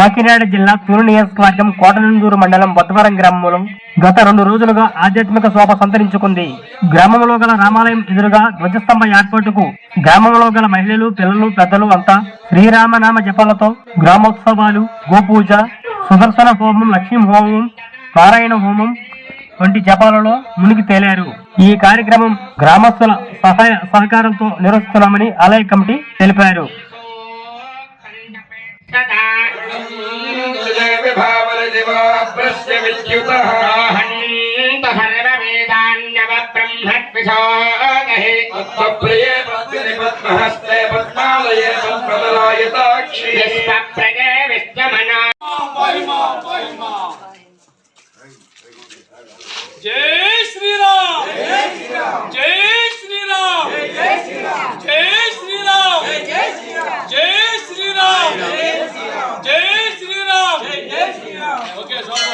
కాకినాడ జిల్లా తూరు నియోజకవర్గం కోటనందూరు మండలం బొత్తవరం గ్రామంలో గత 2 రోజులుగా ఆధ్యాత్మిక శోభ సంతరించుకుంది. గ్రామంలో గల రామాలయం ఎదురుగా ధ్వజస్తంభ ఏర్పాటుకు గ్రామంలో గల మహిళలు, పిల్లలు, పెద్దలు అంతా శ్రీరామనామ జపాలతో గ్రామోత్సవాలు, గోపూజ, సుదర్శన హోమం, లక్ష్మీ హోమం, నారాయణ హోమం వంటి జపాలలో మునిగి తేలారు. ఈ కార్యక్రమం గ్రామస్తుల సహకారంతో నిర్వహిస్తున్నామని ఆలయ కమిటీ తెలిపారు. जय श्री राम, जय श्री राम, जय श्री राम, जय श्री राम, जय श्री राम, जय श्री राम, जय श्री राम, जय श्री राम, जय श्री राम. Okay sir.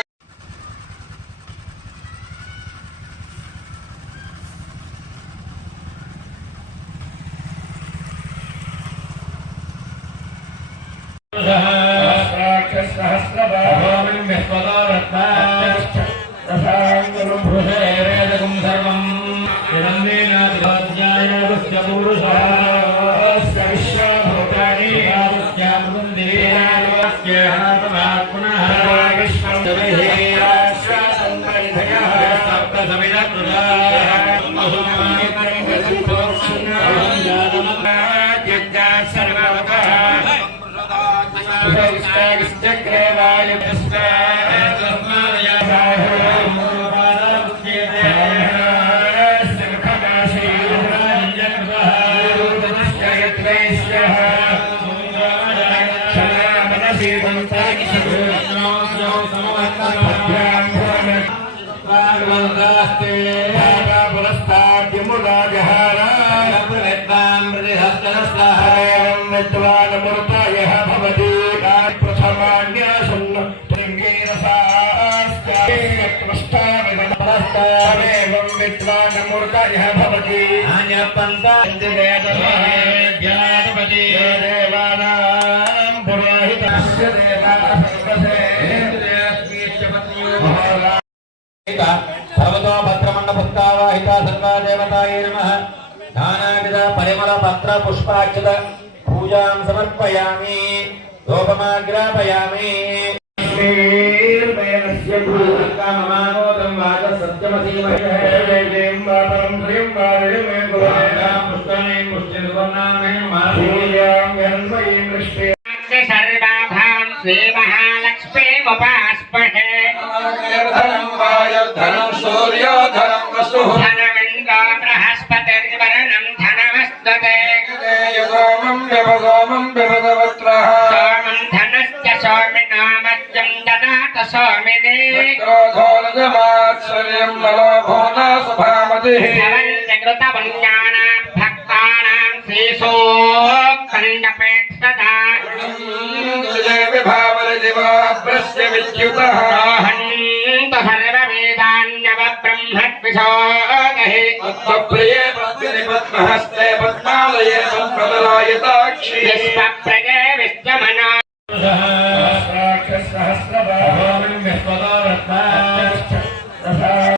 भगवतो भद्रमण्डपुस्तावाहिता सर्वादेवतायै नमः. नानाविध परिमल पत्र पुष्पाक्षत पूजां समर्पयामि. धूपमाग्रापयामि. धनं सूर्यो धनं वसुः धनमिन्द्रो बृहस्पतिर्वरुणं धनमस्तते योगोमं विभगवत्रः सोमं धनस्य सोमिनामत्यं ददात सोमिने क्रोधोलजमात्सर्यं नलोभोना सुभामतिः भवन्ति कृतपुण्यानां भक्तानां श्रीसो खण्डपेक्षदा जय विभावर दिवा प्रस्य विद्युतः प्रिये पद्महस्ते पद्मालये पद्मदलायताक्षी